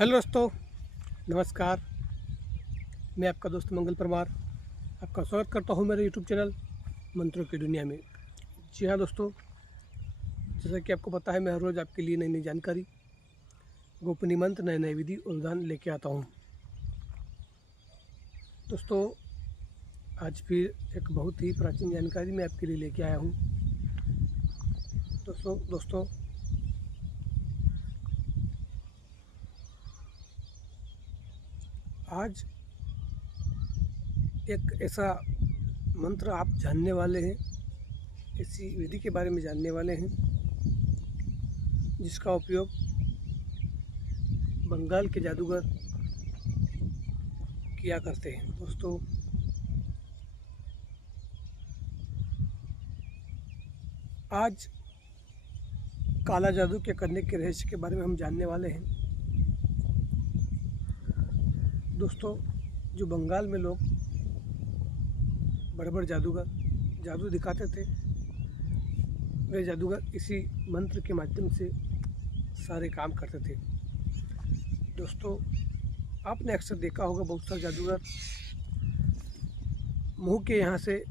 Hello दोस्तों, नमस्कार। मैं आपका दोस्त मंगल परमार आपका स्वागत करता हूं मेरे यूट्यूब चैनल मंत्रों की दुनिया में। जी हाँ दोस्तों, जैसा कि आपको पता है मैं हर रोज़ आपके लिए नई नई जानकारी, गोपनीय मंत्र, नए नए विधि और विधान लेके आता हूं। दोस्तों, आज फिर एक बहुत ही प्राचीन जानकारी मैं आपके लिए लेके आया हूं। दोस्तों आज एक ऐसा मंत्र आप जानने वाले हैं, ऐसी विधि के बारे में जानने वाले हैं जिसका उपयोग बंगाल के जादूगर किया करते हैं। दोस्तों, आज काला जादू के करने के रहस्य के बारे में हम जानने वाले हैं। दोस्तों, जो बंगाल में लोग बड़े बड़े जादूगर जादू दिखाते थे, वे जादूगर इसी मंत्र के माध्यम से सारे काम करते थे। दोस्तों, आपने अक्सर देखा होगा बहुत सारे जादूगर मुंह के यहाँ से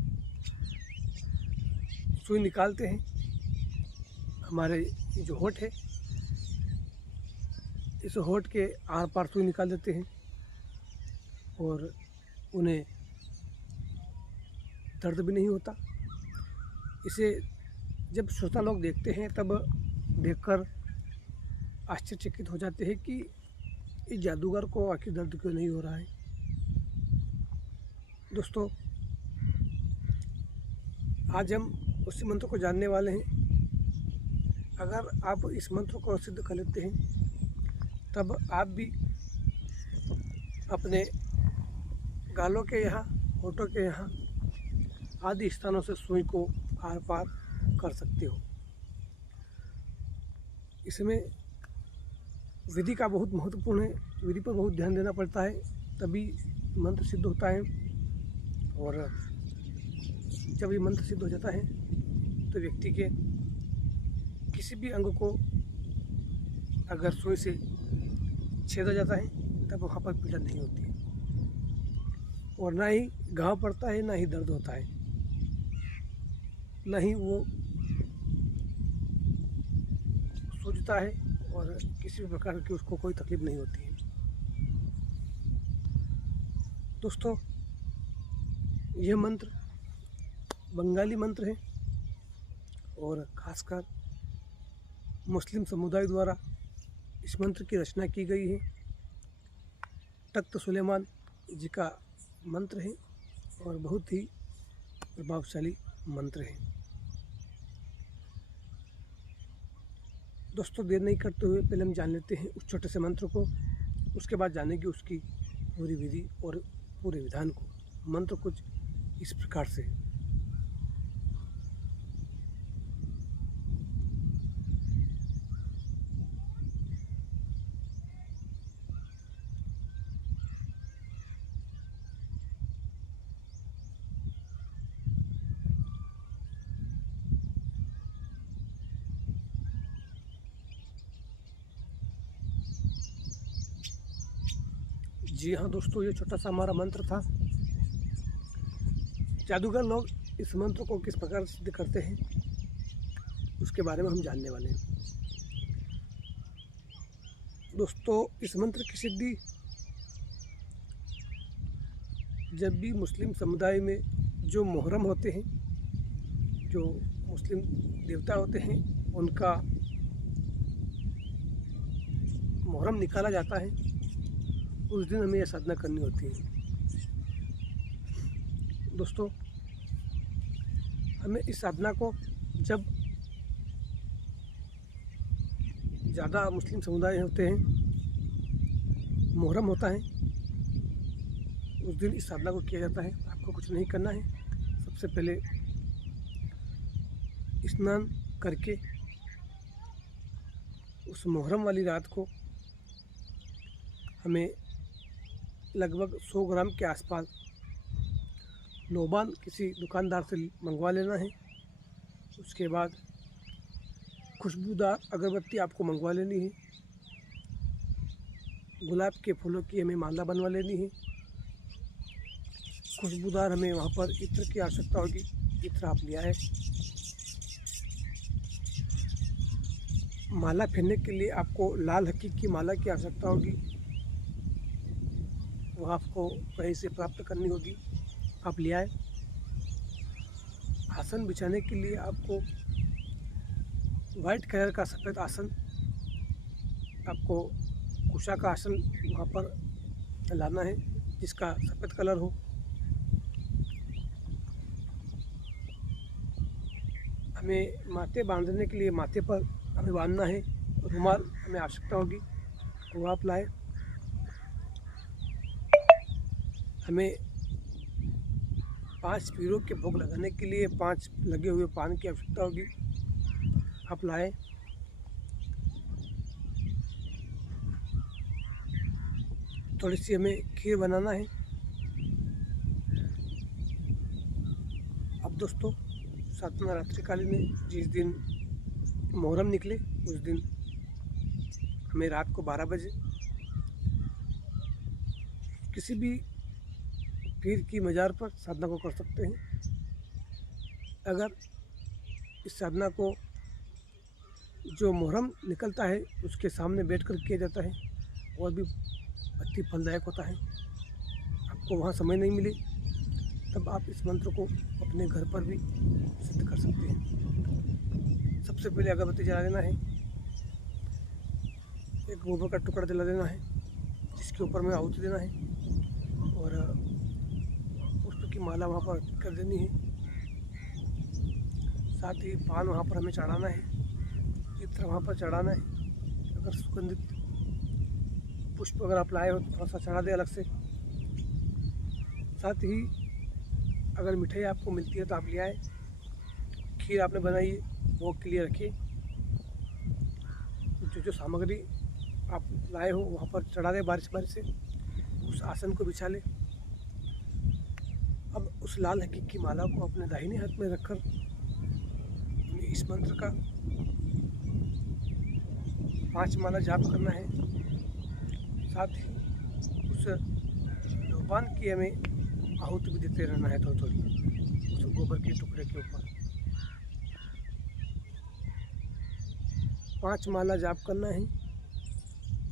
सुई निकालते हैं। हमारे जो होठ है, इस होठ के आर पार सुई निकाल देते हैं और उन्हें दर्द भी नहीं होता। इसे जब श्रोता लोग देखते हैं तब देखकर आश्चर्यचकित हो जाते हैं कि इस जादूगर को आखिर दर्द क्यों नहीं हो रहा है। दोस्तों, आज हम उसी मंत्र को जानने वाले हैं। अगर आप इस मंत्र को सिद्ध कर लेते हैं तब आप भी अपने गालों के यहाँ, होठों के यहाँ आदि स्थानों से सुई को आर पार कर सकते हो। इसमें विधि का बहुत महत्वपूर्ण है, विधि पर बहुत ध्यान देना पड़ता है, तभी मंत्र सिद्ध होता है। और जब ये मंत्र सिद्ध हो जाता है तो व्यक्ति के किसी भी अंग को अगर सुई से छेद हो जाता है तब वहाँ पर पीड़ा नहीं होती है और ना ही घाव पड़ता है, ना ही दर्द होता है, ना ही वो सूजता है और किसी भी प्रकार की उसको कोई तकलीफ नहीं होती है। दोस्तों, यह मंत्र बंगाली मंत्र है और ख़ासकर मुस्लिम समुदाय द्वारा इस मंत्र की रचना की गई है। तख्त सुलेमान जी का मंत्र है और बहुत ही प्रभावशाली मंत्र है। दोस्तों, देर नहीं करते हुए पहले हम जान लेते हैं उस छोटे से मंत्र को, उसके बाद जानेंगे उसकी पूरी विधि और पूरे विधान को। मंत्र कुछ इस प्रकार से। जी हाँ दोस्तों, ये छोटा सा हमारा मंत्र था। जादूगर लोग इस मंत्र को किस प्रकार सिद्ध करते हैं उसके बारे में हम जानने वाले हैं। दोस्तों, इस मंत्र की सिद्धि जब भी मुस्लिम समुदाय में जो मुहर्रम होते हैं, जो मुस्लिम देवता होते हैं, उनका मुहर्रम निकाला जाता है, उस दिन हमें यह साधना करनी होती है। दोस्तों, हमें इस साधना को जब ज़्यादा मुस्लिम समुदाय होते हैं, मुहर्रम होता है, उस दिन इस साधना को किया जाता है। आपको कुछ नहीं करना है। सबसे पहले स्नान करके उस मुहर्रम वाली रात को हमें लगभग 100 ग्राम के आसपास लोबान किसी दुकानदार से मंगवा लेना है। उसके बाद खुशबूदार अगरबत्ती आपको मंगवा लेनी है गुलाब के फूलों की हमें माला बनवा लेनी है। खुशबूदार हमें वहाँ पर इत्र की आवश्यकता होगी, इत्र आप लिया है। माला पहनने के लिए आपको लाल हकीक की माला की आवश्यकता होगी, वह आपको कहीं से प्राप्त करनी होगी, आप ले आए। आसन बिछाने के लिए आपको वाइट कलर का सफ़ेद आसन, आपको कुशा का आसन वहाँ पर लाना है जिसका सफ़ेद कलर हो। हमें माथे बांधने के लिए माथे पर हमें बांधना है, रुमाल हमें आवश्यकता होगी, वो आप लाए। हमें 5 पीरों के भोग लगाने के लिए 5 लगे हुए पान की आवश्यकता होगी, आप लाए। थोड़ी सी हमें खीर बनाना है। अब दोस्तों, सातवां रात्रिकालीन में जिस दिन मुहर्रम निकले उस दिन हमें रात को 12 बजे किसी भी पीर की मज़ार पर साधना को कर सकते हैं। अगर इस साधना को जो मुहर्रम निकलता है उसके सामने बैठकर किया जाता है और भी अति फलदायक होता है। आपको वहाँ समय नहीं मिले तब आप इस मंत्र को अपने घर पर भी सिद्ध कर सकते हैं। सबसे पहले अगरबत्ती जला देना है, एक गोबर का टुकड़ा जला देना है जिसके ऊपर में आहुति देना है और पुष्प की माला वहाँ पर कर देनी है। साथ ही पान वहाँ पर हमें चढ़ाना है, इत्र वहाँ पर चढ़ाना है। अगर सुगंधित पुष्प अगर आप लाए हो तो थोड़ा सा चढ़ा दे अलग से। साथ ही अगर मिठाई आपको मिलती है तो आप ले आए। खीर आपने बनाई है भोग के लिए रखिए। जो सामग्री आप लाए हो वहाँ पर चढ़ा दे बारिश से, उस आसन को बिछा ले। अब उस लाल हकीक की माला को अपने दाहिने हाथ में रखकर इस मंत्र का 5 माला जाप करना है। साथ ही उस धूपान की हमें आहुति भी देते रहना है थोड़ी थोड़ी उस गोबर के टुकड़े के ऊपर। 5 माला जाप करना है।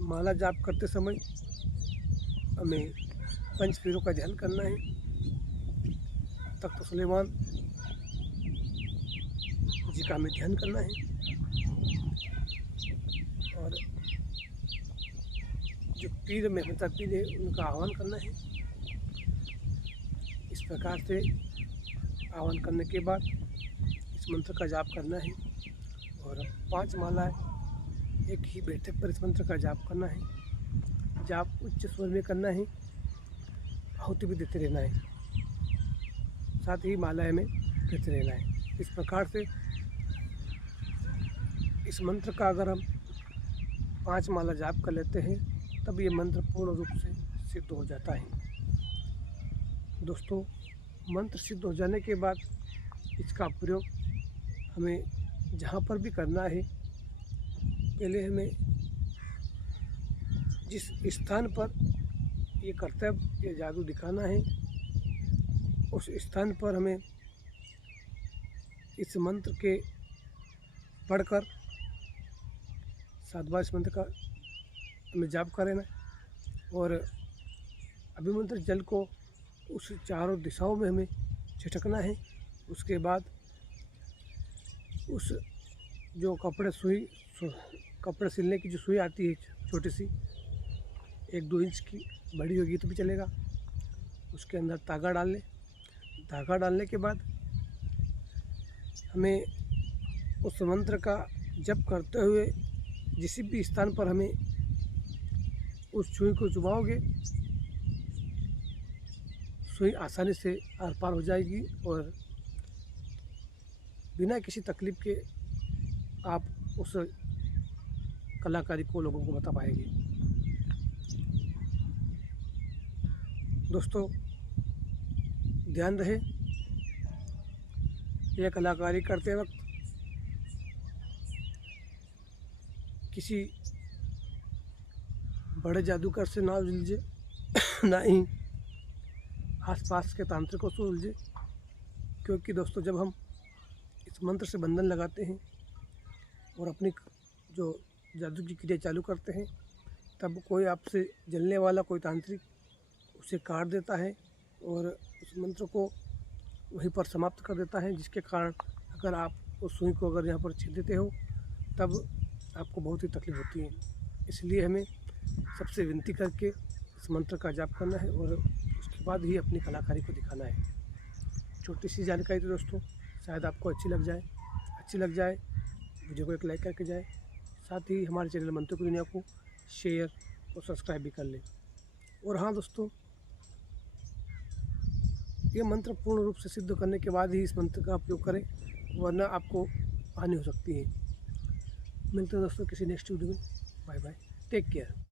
माला जाप करते समय हमें पंच पीरों का ध्यान करना है। तख्त सुलेमान जी का हमें ध्यान करना है और जो पीर में मेहता पीर है उनका आह्वान करना है। इस प्रकार से आह्वान करने के बाद इस मंत्र का जाप करना है और 5 मालाएं एक ही बैठक पर इस मंत्र का जाप करना है। जाप उच्च स्वर में करना है, आहुति भी देते रहना है, साथ ही मालाएं में कहते रहना है। इस प्रकार से इस मंत्र का अगर हम 5 माला जाप कर लेते हैं तब ये मंत्र पूर्ण रूप से सिद्ध हो जाता है। दोस्तों, मंत्र सिद्ध हो जाने के बाद इसका प्रयोग हमें जहाँ पर भी करना है, पहले हमें जिस स्थान पर ये कर्तव्य ये जादू दिखाना है उस स्थान पर हमें इस मंत्र के पढ़कर 7 बार इस मंत्र का हमें जाप करना और अभिमंत्रित जल को उस चारों दिशाओं में हमें छिटकना है। उसके बाद उस जो कपड़े सिलने की जो सुई आती है छोटी सी 1-2 इंच की, बड़ी होगी तो भी चलेगा, उसके अंदर धागा डाल लें। धागा डालने के बाद हमें उस मंत्र का जप करते हुए जिस भी स्थान पर हमें उस सुई को चुभाओगे सुई आसानी से आर पार हो जाएगी और बिना किसी तकलीफ के आप उस कलाकारी को लोगों को बता पाएंगे। दोस्तों, ध्यान रहे यह कलाकारी करते वक्त किसी बड़े जादूगर से ना उलझे, ना ही आसपास के तांत्रिकों से उलझे, क्योंकि दोस्तों जब हम इस मंत्र से बंधन लगाते हैं और अपनी जो जादू की क्रिया चालू करते हैं, तब कोई आपसे जलने वाला कोई तांत्रिक उसे काट देता है और उस मंत्र को वहीं पर समाप्त कर देता है, जिसके कारण अगर आप उस सुई को अगर यहाँ पर छेद देते हो तब आपको बहुत ही तकलीफ होती है। इसलिए हमें सबसे विनती करके इस मंत्र का जाप करना है और उसके बाद ही अपनी कलाकारी को दिखाना है। छोटी सी जानकारी थी दोस्तों, शायद आपको अच्छी लग जाए वीडियो को एक लाइक करके जाए, साथ ही हमारे चैनल मंत्रों की दुनिया को शेयर और सब्सक्राइब भी कर लें। और हाँ दोस्तों, ये मंत्र पूर्ण रूप से सिद्ध करने के बाद ही इस मंत्र का उपयोग करें, वरना आपको हानि हो सकती है। मिलते हैं दोस्तों किसी नेक्स्ट वीडियो में। Bye bye, take care.